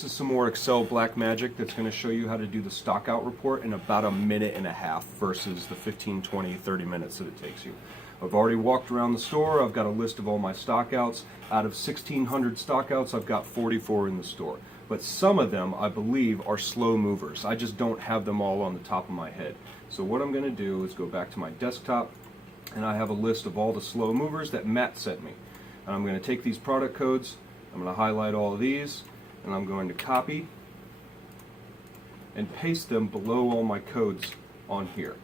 This is some more Excel black magic that's going to show you how to do the stockout report in about a minute and a half versus the 15, 20, 30 minutes that it takes you. I've already walked around the store. I've got a list of all my stockouts. Out of 1,600 stockouts, I've got 44 in the store. But some of them, I believe, are slow movers. I just don't have them all on the top of my head. So what I'm going to do is go back to my desktop, and I have a list of all the slow movers that Matt sent me. And I'm going to take these product codes, I'm going to highlight all of these, and I'm going to copy and paste them below all my codes on here.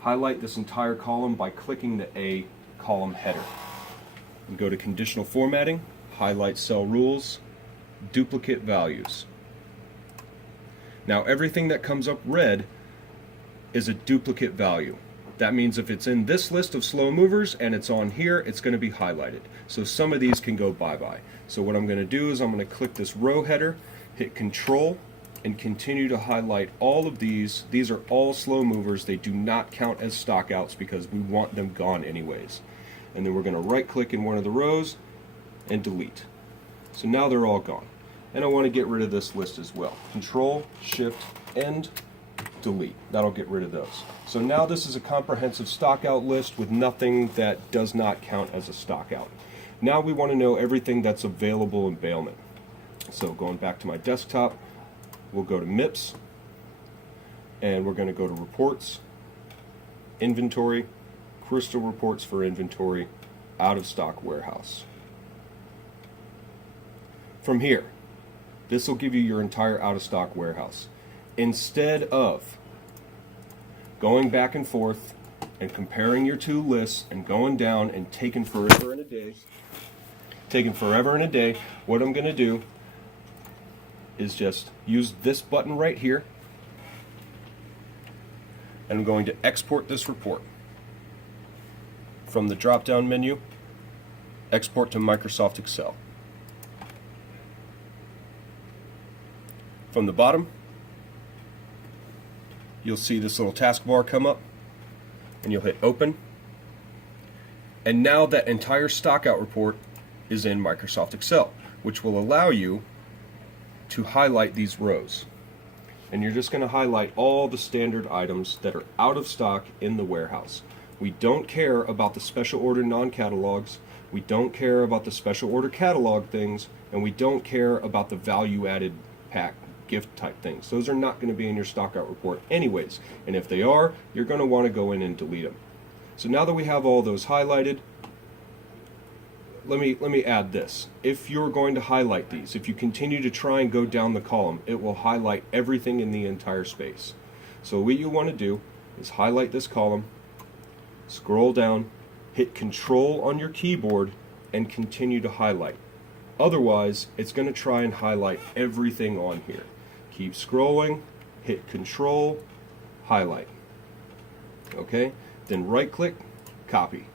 Highlight this entire column by clicking the A column header. And go to conditional formatting, highlight cell rules, duplicate values. Now everything that comes up red is a duplicate value. That means if it's in this list of slow movers and it's on here, it's going to be highlighted. So some of these can go bye-bye. So what I'm going to do is I'm going to click this row header, hit Control, and continue to highlight all of these. These are all slow movers. They do not count as stockouts because we want them gone anyways. And then we're going to right-click in one of the rows and delete. So now they're all gone. And I want to get rid of this list as well. Control, Shift, and delete. That'll get rid of those. So now this is a comprehensive stockout list with nothing that does not count as a stockout. Now we want to know everything that's available in bailment. So going back to my desktop, we'll go to MIPS, and we're going to go to Reports, Inventory, Crystal Reports for Inventory, Out of Stock Warehouse. From here, this will give you your entire out of stock warehouse. Instead of going back and forth and comparing your two lists and going down and taking forever and a day, what I'm going to do is just use this button right here, and I'm going to export this report. From the drop-down menu, export to Microsoft Excel. From the bottom, you'll see this little taskbar come up, and you'll hit Open. And now that entire stockout report is in Microsoft Excel, which will allow you to highlight these rows. And you're just going to highlight all the standard items that are out of stock in the warehouse. We don't care about the special order non-catalogs, we don't care about the special order catalog things, and we don't care about the value-added pack gift type things. Those are not going to be in your stockout report anyways, and if they are, you're going to want to go in and delete them. So now that we have all those highlighted, let me add this. If you're going to highlight these, if you continue to try and go down the column, it will highlight everything in the entire space. So what you want to do is highlight this column, scroll down, hit Control on your keyboard, and continue to highlight. Otherwise, it's going to try and highlight everything on here. Keep scrolling, hit Control, highlight. Okay? Then right-click, copy.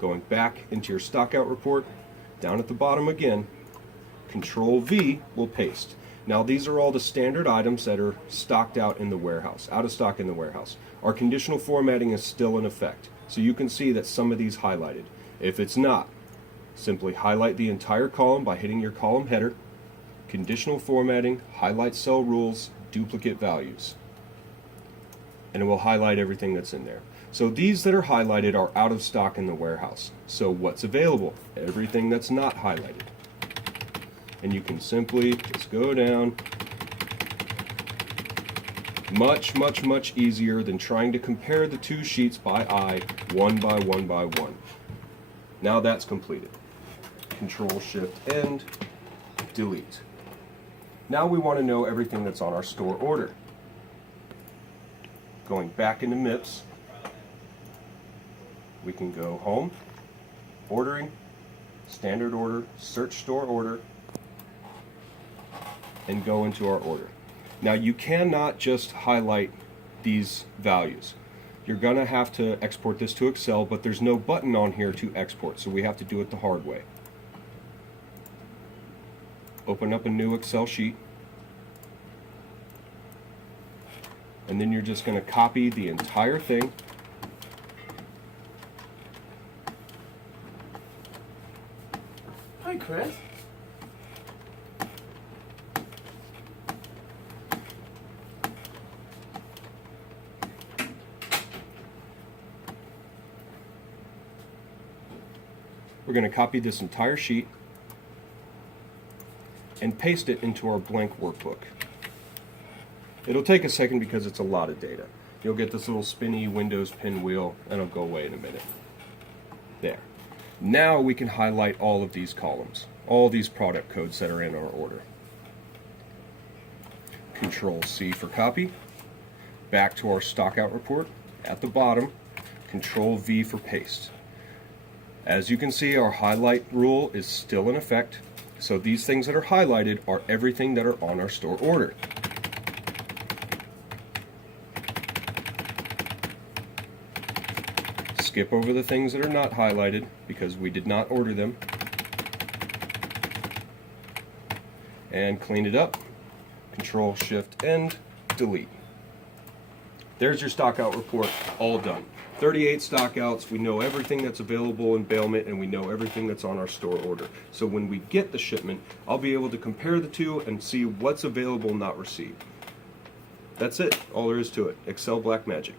Going back into your stockout report, down at the bottom again, Control-V will paste. Now these are all the standard items that are stocked out in the warehouse, out of stock in the warehouse. Our conditional formatting is still in effect, so you can see that some of these highlighted. If it's not, simply highlight the entire column by hitting your column header, conditional formatting, highlight cell rules, duplicate values. And it will highlight everything that's in there. So these that are highlighted are out of stock in the warehouse. So what's available? Everything that's not highlighted. And you can simply just go down. Much, much, much easier than trying to compare the two sheets by eye, one by one by one. Now that's completed. Control, Shift, and delete. Now we want to know everything that's on our store order. Going back into MIPS, we can go Home, Ordering, Standard Order, Search Store Order, and go into our order. Now you cannot just highlight these values. You're going to have to export this to Excel, but there's no button on here to export, so we have to do it the hard way. Open up a new Excel sheet, and then you're just going to copy the entire thing. Hi, Chris. We're going to copy this entire sheet and paste it into our blank workbook. It'll take a second because it's a lot of data. You'll get this little spinny Windows pinwheel, and it'll go away in a minute. There. Now we can highlight all of these columns, all these product codes that are in our order. Control C for copy. Back to our stockout report. At the bottom, Control V for paste. As you can see, our highlight rule is still in effect. So these things that are highlighted are everything that are on our store order. Skip over the things that are not highlighted because we did not order them. And clean it up. Control Shift and delete. There's your stockout report, all done. 38 stockouts, we know everything that's available in bailment, and we know everything that's on our store order. So when we get the shipment, I'll be able to compare the two and see what's available, not received. That's it, all there is to it. Excel Black Magic.